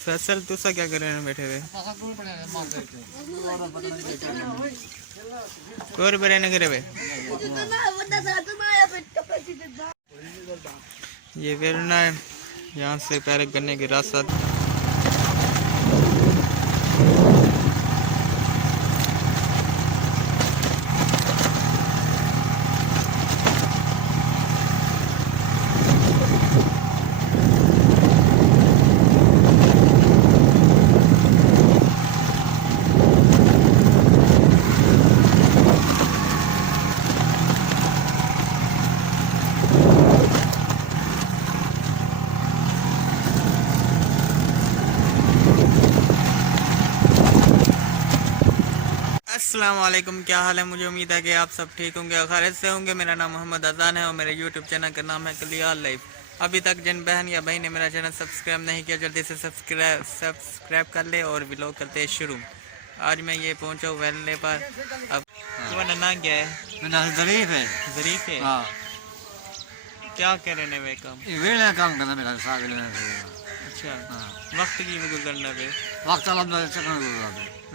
फैसल तुसा क्या कर रहे हैं बैठे हुए? कोर बरे न करे बे ये वेरना है। यहाँ से पैर करने के रास्ता अस्सलाम वालेकुम, क्या हाल है? मुझे उम्मीद है कि आप सब ठीक होंगे और खैरियत से होंगे। मेरा नाम मोहम्मद अजान है और मेरे यूट्यूब चैनल का नाम है कलियार लाइफ। अभी तक जिन बहन या भाई ने मेरा चैनल सब्सक्राइब नहीं किया, जल्दी से सब्सक्राइब कर ले और व्लॉग करते हैं शुरू। आज मैं ये पहुंचा हूँ वेलने पर। अब तुम्हारा नाम क्या है? मेरा नाम ज़रीफ है। ज़रीफ है। हाँ, क्या कर रहे हैं वे काम? वेले काम करना मेरा साथ में। अच्छा, हाँ, वक्त की गुजरना पे वक्त अलग चक्कर गुजरा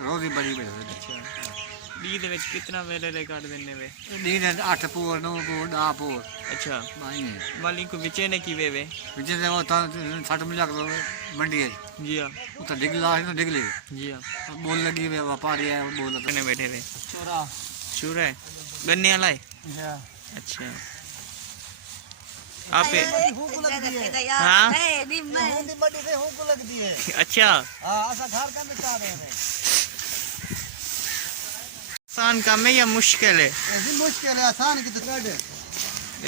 रोज़ ही बड़ी बड़ी। अच्छा, दी दे विच कितना वेले काट देने वे? नींद 8 पूर 9 पूर 10 पूर। अच्छा, भाई वाली को विचे ने की वे विजय से वो था 60 मिला कर मंडी है। जी हाँ, वो तो डिगला है ना डिगली जी हाँ। बोल लगी वे व्यापारी है बोल कितने बैठे थे? चोरा चूरा है गन्ने वाला है। अच्छा, आप हाँ अच्छा आसान काम है या मुश्किल है? मुश्किल है आसान की तो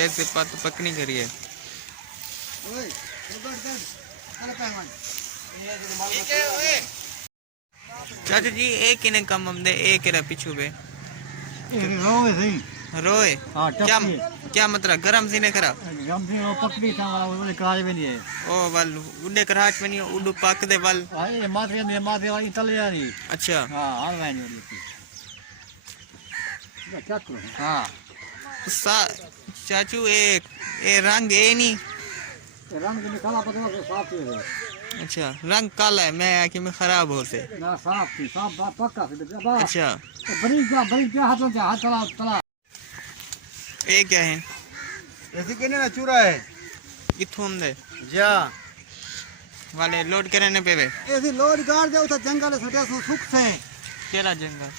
ऐसे पकनी करिए। चाचा जी एक इन्हें कम हम दे एक इरा पिछू बे रोए सही। रोए हाँ, क्या क्या मतलब गरम सी ने करा पकड़ी था वाला काज में नहीं है। ओ वल उड़े कराच में नहीं उड़ पक दे वल ये माथे वाली तले यारी। अच्छा हाँ हाल वाली वाली क्या करूं। हाँ चाचू एक ए रंग ए नहीं रंग में काला पतला से साफ है। अच्छा रंग काला है, मैं आके में खराब हो से ना साफ थी साफ पक्का से। अच्छा बड़ी क्या हाथ में हाथ चला चला ये क्या है? ऐसे कहने ना चूरा है किथों दे जा वाले लोड करने पे वे ऐसे लोड गाड़ जाओ तो जंगल सटे सुख से केला जंगल।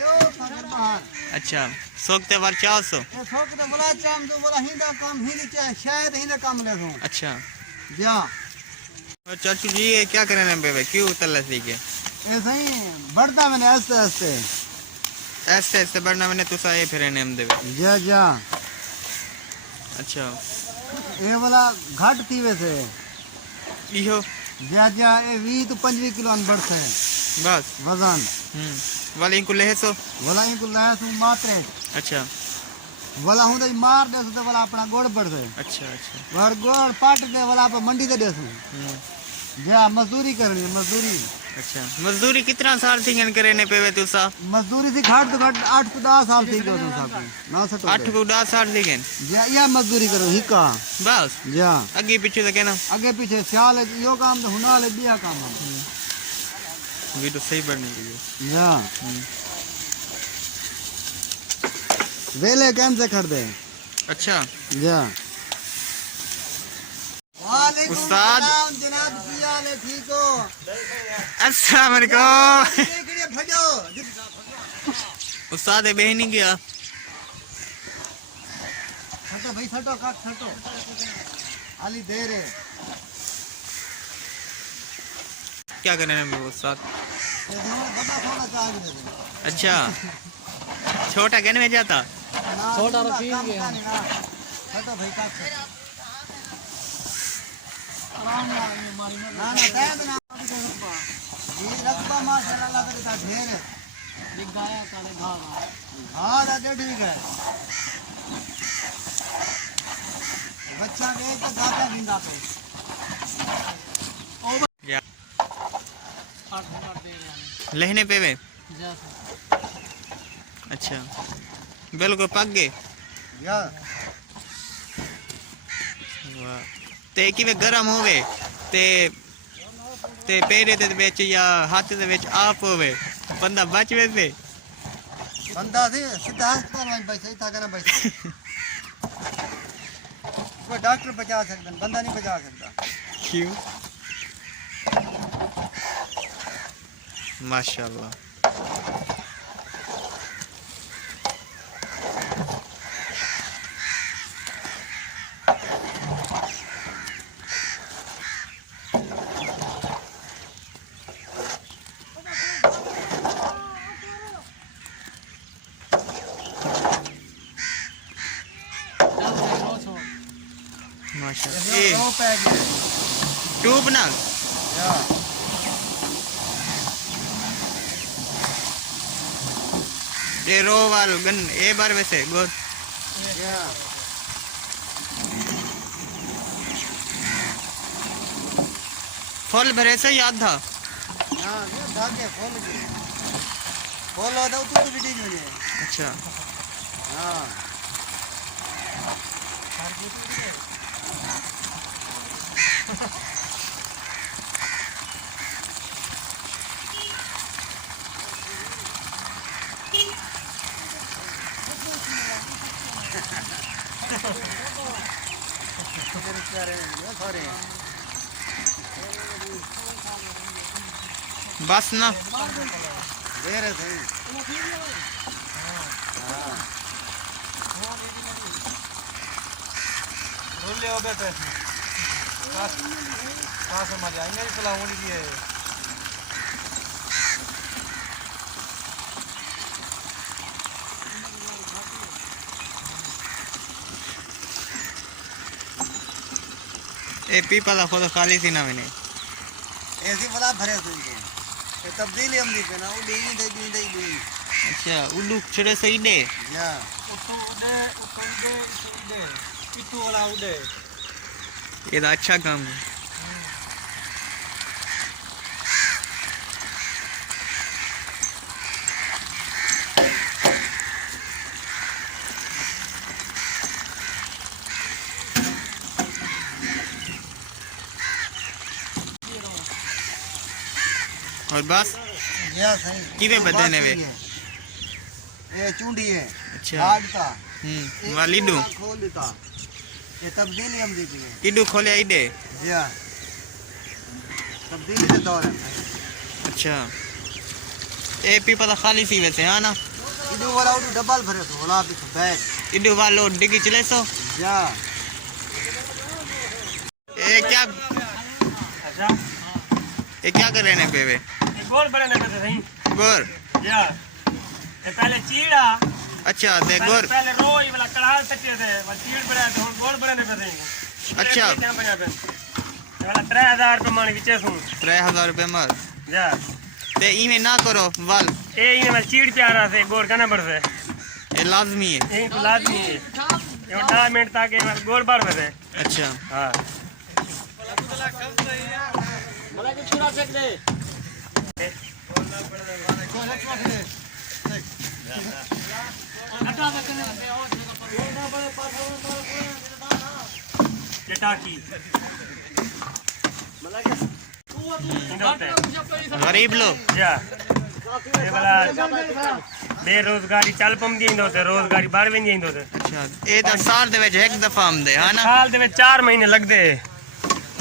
यो सागर बाहर अच्छा सोकते बार 400। ये ठोक तो बोला चाम तो बोला हिंदा काम हिंदी चाहे शायद हिंदा काम ले दूं। अच्छा जा और चाचू जी ये क्या करने पे वे क्यों तल्ला सी के ऐसे ही बढ़ता मैंने आस्ते आस्ते ऐसे ऐसे बढ़ना मैंने तो साए फिर ने हम देवे। जा जा अच्छा ये वाला घाट थी वैसे इहो जा जा ये 20 तो 25 किलो अन बढ़ते हैं बस वजन वाले इनको ले सो वाला इनको लाया तू मात्रे अच्छा वाला हूं तो मार दे तो वाला अपना गोड़ बढ़ दे। अच्छा अच्छा और गोड़ पाट दे वाला पे मंडी दे देसू जा मजदूरी करनी है मजदूरी। अच्छा मजदूरी कितना साल थी गन करे ने पेवे तू सा? मजदूरी से घाट तो घाट 8 to 10 साल थी गयो तू सब ना सटो 8 को 10 साल थी गन जा या मजदूरी करो हिका बस जा आगे पीछे तो कहना आगे पीछे सियाल यो काम तो हुनाल बिया काम भी तो सही बढ़ने की जा वेले कैम से कर दे। अच्छा जा उस्ताद जनाब की हाल है ठीक हो? अस्सलाम वालेकुम देखिए भजो उस्ताद है बहनी गया छटो भाई छटो काट छटो आली दे रे क्या करने में उस्ताद? बड़ा थोड़ा चाह दे। अच्छा छोटा कहने में जाता छोटा रखी गया छटो भाई काट आराम ना मारी ना टाइम ना ये रखबा माशाल्लाह तेरा ढेर है ये गाया काले भागा हां दादा ठीक है बच्चा गए तो गाता जिंदा पे या 8 दे रहे लेने पे वे जा अच्छा बिल्कुल पक गए या वाह ते कि वे गरम होवे ते ते पेरे दे विच या हाथ दे विच आप होवे बंदा बच वैसे बंदा से सीधा अस्पताल में बैठे इतना करना बैठे कोई डॉक्टर बचा सकता बंदा नहीं बचा सकता क्यों माशाल्लाह माशाल्लाह ए रो पे गया ट्यूब नाल या ए रो वाल गन ए बार वैसे गोर या फुल भरे से याद था हां ये धागे खोल दो तो वीडियो जो है अच्छा हां बस ना देर है सही हां रोल ले हो गए पैसे कहां से मजा आएंगे सलाह होनी चाहिए ए पीपा दा खुद खाली थी ना मैंने ऐसी बड़ा भरे सुन के ये तब्दीली हम दी पे ना वो दी अच्छा उल्लू छड़े सही दे या उड़े कितु वाला उड़े ये तो अच्छा काम है और बस या सही किवे बदने वे ये चुंडी है अच्छा काटता वालिडू खोल देता ये तब्दीली हम दी है इडू खोले आइडे या तब्दीली के दौर है अच्छा ए पीपा दा खाली सी वैसे हां ना इडू वाला उडू डबल भरे तो होला भी बैग इडू वालो डिगी चले सो या ए क्या अच्छा ये क्या कर रहे हैं पे वे गोल बड़े ने पे सही गोर या ये पहले चीड़ा अच्छा ते गोर पहले रोई वाला कढ़ाई सच्चे थे वो चीड़ बड़ा तो गोल बड़े ने पे सही अच्छा क्या बना पे ये वाला 3000 रुपए मान विचे सु 3000 रुपए मत या ते इमे ना करो वाल ए इने वाल चीड़ प्यारा से गोर करना पड़से ये लाजमी है यही तो लाजमी है ये 10 मिनट तक ये गोल बार में अच्छा हां मला के छुरा फेंक दे टाकी गरीब लोग या ये वाला बेरोजगारी चल पमदी इंदो ते रोजगारी बाहर वेंदी इंदो ते अच्छा ए दा साल दे विच एक दफा आंदे है ना साल दे में 4 महीने लगदे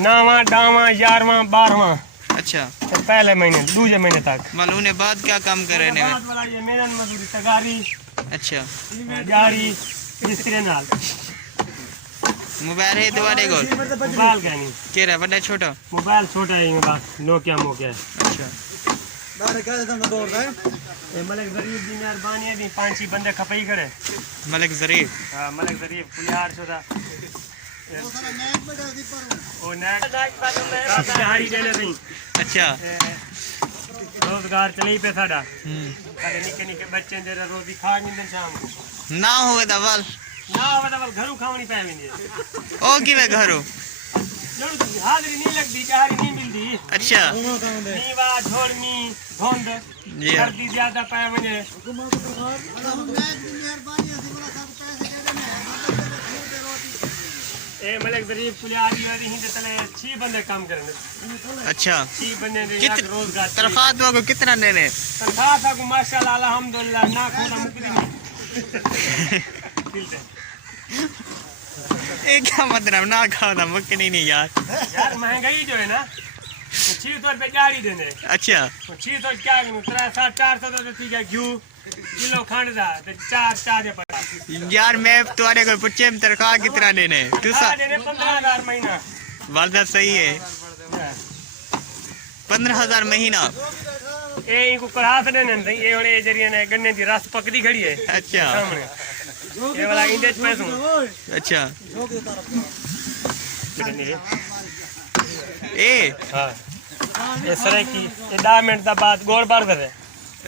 नावा डावा 11वां 12वां अच्छा तो पहले महीने दूसरे महीने तक मालूम है बाद क्या काम कर रहे हैं बाद वाला ये मेहनत मजदूरी तगारी अच्छा जारी मिस्त्री नाल मोबाइल है तुम्हारे को मोबाइल का नहीं केरा बड़ा छोटा मोबाइल छोटा है ये बस नोकिया मोकिया अच्छा दारे का तो दौड़ रहा है ये मलिक जरीफ दी मेहरबानी है भी 5-6 बंदे खपई करे मलिक जरीफ हां मलिक जरीफ कुलियार छोदा ओ नेक दिहाड़ी देने सही अच्छा रोजगार चले पे साडा साडे निके निके बच्चे दे रोजी खा नहीं शाम को ना होवे दा वाल ना होवे दा घरू खावनी पे वेंदी ओ किवे घरो जरूर हाजरी नहीं लगदी चाहरी नहीं मिलदी अच्छा नीवा झोड़नी धुंध जी सर्दी ज्यादा पाए वने ए मलिक जरीफ पुलियारी वाली हिंद तले 6 बंदे काम करने। अच्छा 6 बंदे ने कित रोजगार तनख्वाह तो को कितना देने? तनख्वाह था को माशाल्लाह अल्हम्दुलिल्लाह ना खोना मुकदी नहीं। ये क्या मतलब ना खाओ ना मुक्कनी नहीं यार। यार महंगाई जो है ना 600 रुपए जारी देने। अच्छा 600 क्या 300-400 तो ठीक है घी किलो खंड दा ते 4 दे पड़ा। यार मैं तुम्हारे को पूछे तनख्वाह कितना देने? तू देने 15,000 महीना। वादा सही है 15,000 महीना। ए इनको कढ़ा से देने नहीं ये वाले जरिए ने गन्ने दी रस पकदी खड़ी है। अच्छा सामने ये वाला इंडेज पैसों। अच्छा ए हां ये सरे की ये 10 मिनट दा बाद गोल बार करे।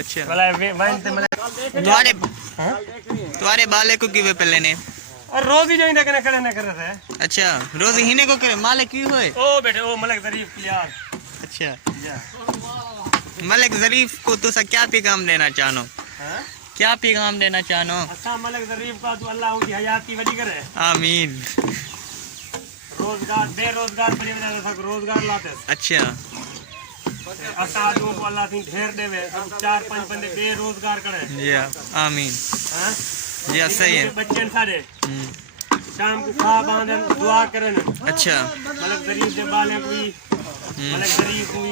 अच्छा वाला वाइन ते मतलब तुम्हारे बाले को किवे पे लेने? और रोज ही जाइंदा कने करे ना कर रहे थे। अच्छा रोज हिने को करे मालिक क्यों होए? ओ बेटे ओ मलिक जरीफ यार। अच्छा मलिक जरीफ को तू सा क्या पैगाम देना चाहनो? हां क्या पैगाम देना चाहनो? अच्छा मलिक जरीफ का तू अल्लाह उनकी हयाती वडी करे। आमीन। रोजगार बेरोजगार परिवार तक रोजगार लाते। अच्छा असादों को अल्लाह सिंह ढेर देवे सब 4-5 बंदे बेरोजगार करे। जी आमीन। हां जी सही है। बच्चे सारे शाम को खा बांधन दुआ करन। अच्छा मलिक जरीफ के बाले कोई मलिक जरीफ कोई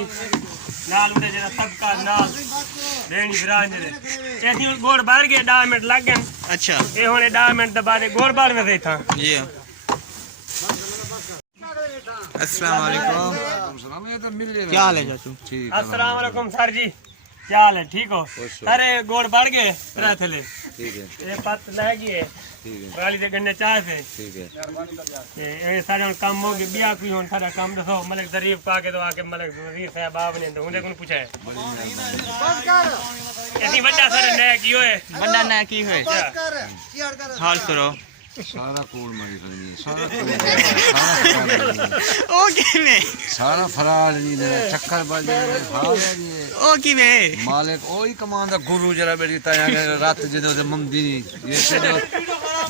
नाल उड़े जरा सबका नाल देनी विराज ने ऐसी गोड़ बाहर गए 10 मिनट लग गए। अच्छा ये होने 10 मिनट दबा दे गोड़ बाहर में था। जी अस्सलाम वालेकुम। क्या हाल है चाचू? अस्सलाम वालेकुम सर जी क्या हाल है ठीक हो? सारे गोड़ बढ़ गए तरह थले ठीक है ये पत लगी है ठीक है गाली दे गन्ने चाह से ठीक है ये सारे काम हो गए बिया कोई होन सारा काम दसो मलिक जरीफ पा के तो आके मलिक वजीर साहब आप ने तो उन्हें कौन पूछा है ऐसी बड़ा सारे नया की होए बंदा ना की होए हाल सुनो सारा कोड मारी करनी सारा ओ किवे सारा फरार नहीं ने चक्कर बाजी सारा जी ओ किवे मालिक ओही कमांदा गुरु जरा बेटी ताया रात जिदो ते ममदी ये तेरे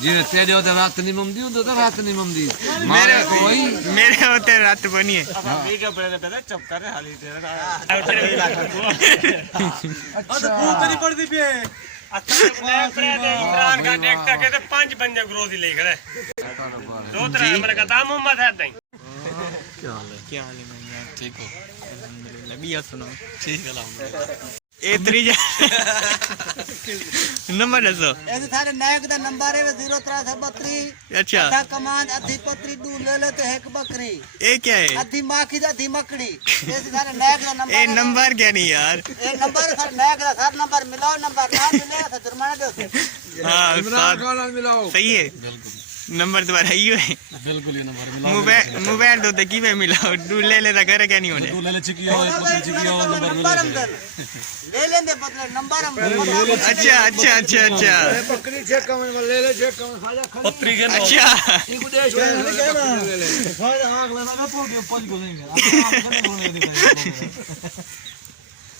जिने तेरे ओते रात नहीं ममदी उदो तो रात नहीं ममदी मेरे मालिक ओही मेरे होते रात बनी है। वीडियो पे पता चुप कर हाली तेरा इमरान का देखता के 5 बंदे ग्रोथ ले खड़े 2-3 मेरे का दाम मोहम्मद है नहीं क्या हाल है मैं यार ठीक हो? अल्हम्दुलिल्लाह बिया सुनो ठीक है अल्हम्दुलिल्लाह। ए त्रीजा नंबर दसो ऐसे सारे नायक दा नंबर है 0332। अच्छा आधा कमान आधी पत्री दू ले ले तो एक बकरी ए क्या है? आधी माखी दा आधी मकड़ी। ऐसे सारे नायक दा नंबर ए नंबर क्या नहीं यार? ए नंबर सर नायक दा सर नंबर मिलाओ नंबर ना मिले तो जुर्माना दो। हाँ साथ सही है नंबर तुम्हारा ही है बिल्कुल ये नंबर मोबाइल दो तो किवे मिलाओ दू ले ले तो करे क्या नहीं होने? ले ले चिकियो नंबर हम ले लेंगे बदले नंबर हम अच्छा अच्छा अच्छा अच्छा बकरी चेक कम ले ले चेक कम साजा पत्री के अच्छा इनको देश ले ले फायदा आग लेना ना पोगे पज को देंगे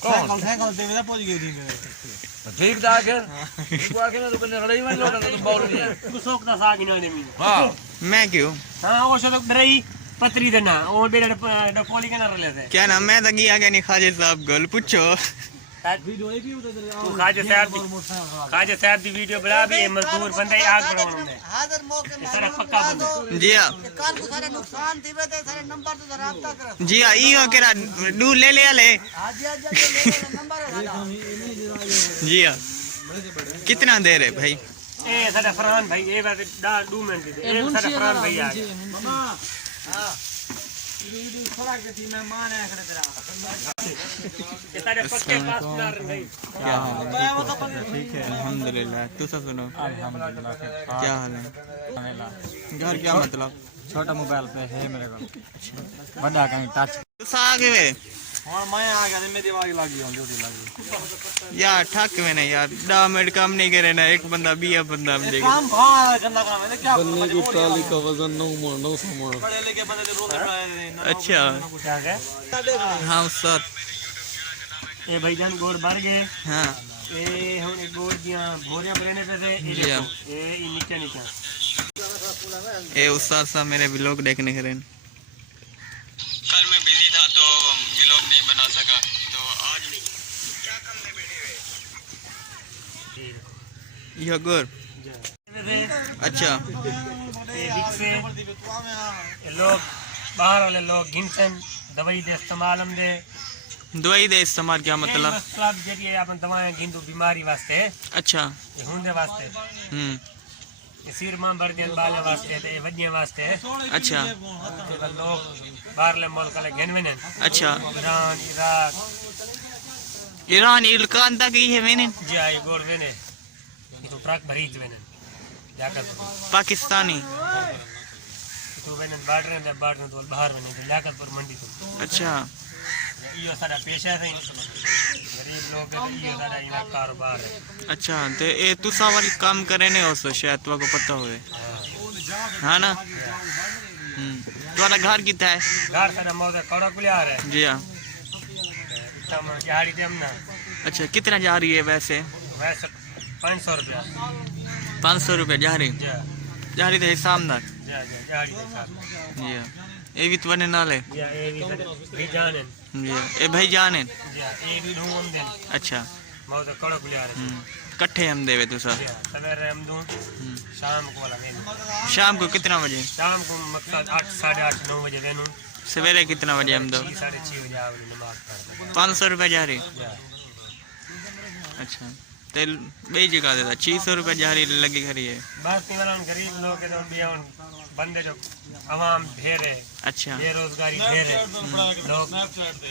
कौन साइकिल देवे ना पज के देंगे ठीक था आखिर एक बार के ना तो बंदे लड़ाई में लोग तो बाउल नहीं है तू सोक दा साग नहीं मीन हां मैं क्यों हां वो शतक डरई पत्री देना वो बेटा डपोली के ना रले थे क्या नाम मैं तक आगे नहीं खाजे साहब गल पूछो वीडियो एक ही उधर तू खाजे साहब दी वीडियो बना भी मजदूर बंदे आग बनाने हाजिर मौके में सारा पक्का बंद जी हाँ काल को सारे नुकसान थीवे तो सारे नंबर तो राब्ता कर जी हाँ इहो केरा दू ले ले ले हाजी हाजी ले नंबर है सारा जी हाँ कितना देर है भाई? ए सारा फरहान भाई ए बात 2 मिनट दे ए सारा फरहान भाई आ थोड़ा के थी मैं मान है खड़े तेरा ये सारे पक्के पास ना भाई क्या हाल है? ठीक है अल्हम्दुलिल्लाह। तू सब सुनो क्या हाल है? घर क्या मतलब? छोटा मोबाइल पे है मेरे को बड़ा कहीं टच तू आगे वे और मैं आ गया मेरी आवाज लगी on ड्यूटी लगी यार ठक में नहीं यार 10 मिनट काम नहीं करे ना एक बंदा 20 बंदा हम देगा काम भाग गंदा काम है क्या बन्ने की ट्राली का वजन 9 मन बड़े लेके बंदे जो रोज उठाए अच्छा क्या है हाँ उस्ताद ए भाईजान गोड़ बढ़ गए हाँ ए हम गोड़ दिया भोरियां बरने पे से जी हाँ। ए नीचे नीचे ये उस्ताद साहब मेरे व्लॉग देखने के लिए। कल मैं बिजी था तो व्लॉग नहीं बना सका, तो आज क्या करने बैठे हुए ये गुर। अच्छा लोग बाहर वाले लोग गिनसन दवाई दे इस्तेमाल हम दे दवाई दे इस्तेमाल क्या मतलब? मतलब जरिए अपन दवाएं गिंदू बीमारी वास्ते। अच्छा ये हुंदे वास्ते ये सिर मां भर दे बाले वास्ते ते वज्जे वास्ते। अच्छा जो लोग बाहरले मुल्क ले गिनवेन। अच्छा ईरान इराक ईरान इलकान तक ही है मैंने जी आई गोर वेने तो ट्रक भरीत वेने जाकर पाकिस्तानी। तो वेने बार्डर तो बाहर वेने लाकतपुर मंडी तो। अच्छा यो सारा पेशा है गरीब लोग के यो सारा इना कारोबार है। अच्छा तो ये तुसा वाली काम करे नहीं हो सो शायद तुआ को पता होवे हाँ ना। तुम्हारा घर कितना है? घर सारा मौजे कड़ा कुलियार है जी हाँ। तम झाड़ी देम ना। अच्छा कितना जा रही है वैसे? वैसे 500 रुपया 500 रुपये जा रही जा तो हिसाब ना। जा झाड़ी के साथ जी हाँ ये भी तुम्हारे नाल है? या ये भी जाने जी हाँ ये भाई जान है। या ये भी ढूंढ देन अच्छा मौजे कड़ा कुलियार है। कट्ठे हम देवे तुसा? या सवेरे हम दूं शाम को वाला वेन। शाम को कितना बजे? शाम को मतलब 8 8:30 9 बजे वेनू। सवेरे कितना बजे हम दो? 6:30 बजे आवली नमाज पढ़ 500 रुपये जा रही। जा अच्छा तेल बई जगह देता 600 रुपये जा रही लगी खरी है। बस वाला गरीब लोग के तो बिया बंदे जो आवाम ढेर है। अच्छा बेरोजगारी ढेर है। लोग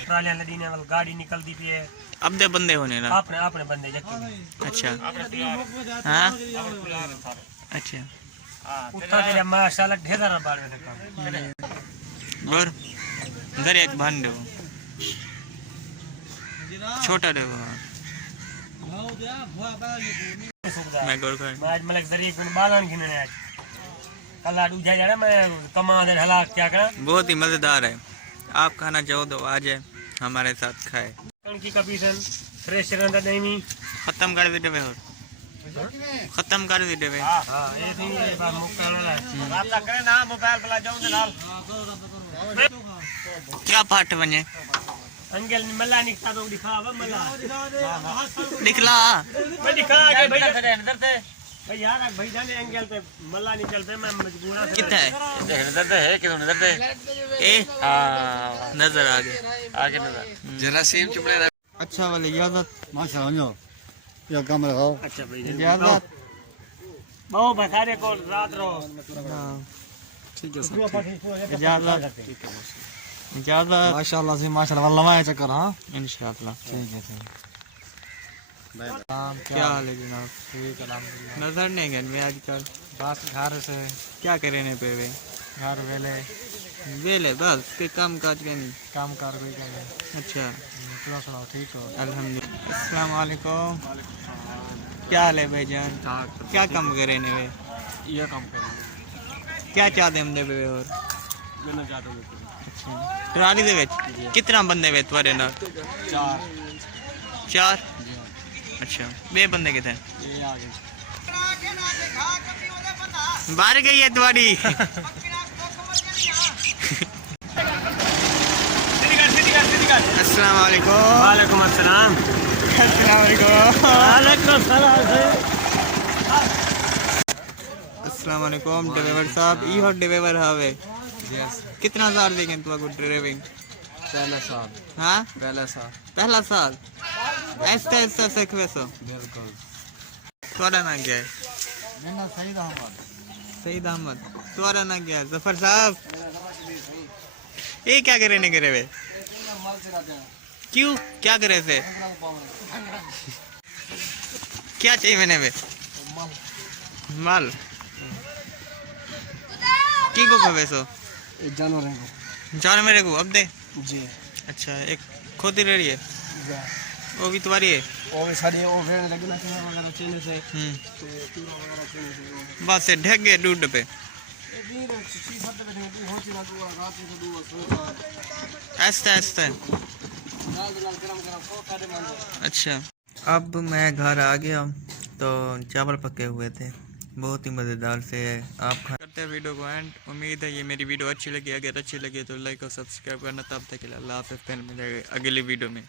ट्रालियां नदीने वाल गाड़ी निकलती पी है। अब दे बंदे होने ना। अपने अपने बंदे यकी अच्छा हाँ अच्छा उत्ता तेरे माशाल्लाह ढेर सारा बाड़ में काम और इधर एक भान दो छोटा दो मैं गोर कर आज मलक जरिए को बालन गिनने आज कल आडू जा जाना मैं कमा दे हलाक क्या करा। बहुत ही मजेदार है। आप खाना चाहो तो आ जाए हमारे साथ खाए। की कपीसन फ्रेश रहता नहीं खत्म कर दे डबे और खत्म कर दे डबे। हां ये थी ये बात मुक्का वाला रात तक करे ना मोबाइल वाला जाऊं दे नाल क्या पाठ बने अंगल मल्ला निकता तो दिखावा मल्ला दिखला मैं दिखा के भाई अंदर से भाई यार भाई जाने एंगल पे मल्ला नहीं चलते मैं मजबूर हूं। कितना है? नजर है किधर नजर है ए हां नजर आगे नजर जरा सेम चुपड़े रह। अच्छा वाले इजाजत माशाल्लाह ये काम लगाओ। अच्छा भाई इजाजत बहुत बता दे को रात रो ठीक है इजाजत इजाजत माशाल्लाह से माशाल्लाह वल्लाह मैं चक्कर। हां इंशाल्लाह ठीक है क्या हाल है जनाब? नजर नहीं गए मैं आजकल बस घर से क्या करने पे वे घर वेले वेले बस के काम काज के नहीं काम कर भी कर। अच्छा क्या सुनाओ ठीक हो? अल्हम्दुलिल्लाह। अस्सलाम वालेकुम क्या हाल है भाईजान? क्या काम करे ने वे? ये काम कर क्या चाहते हम दे वे और मैंने जाता हूं। अच्छा ट्राली दे विच कितना बंदे वे तुम्हारे नाल? 4 अच्छा बे बंदे कितने? ये आ गए बाहर गई है तुम्हारी अस्सलाम वालेकुम। वालेकुम अस्सलाम अस्सलाम वालेकुम। वालेकुम सलाम अस्सलाम वालेकुम ड्राइवर साहब ई हो ड्राइवर हवे यस कितना साल देखें तुमको ड्राइविंग? पहला साल हाँ पहला साल ऐसे ऐसे सीखवे सो बिल्कुल। तुम्हारा नाम क्या है? मेरा सईद अहमद। सईद अहमद। तुम्हारा नाम क्या है? जफर साहब ये क्या करे नहीं करे वे? क्यों क्या करे थे? क्या चाहिए मैंने वे? माल की को खवे सो जानवर है जान मेरे को अब दे जी। अच्छा एक खोती रही है वो भी तुम्हारी है? वो भी सारी वो वेन लगी ना चीज़ वगैरह चीज़ से तो पूरा वगैरह चीज़ से बस से ढक गए दूध पे ये दिन चीज़ सब पे हो चीज़ ना रात को दो ऐसा ऐसा अच्छा अब मैं घर आ गया तो चावल पके हुए थे बहुत ही मज़ेदार से है। आप करते हैं वीडियो को एंड। उम्मीद है ये मेरी वीडियो अच्छी लगी, अगर अच्छी लगी तो लाइक और सब्सक्राइब करना। तब तक के लिए अल्लाह हाफ़िज़, फिर मिलेंगे अगली वीडियो में।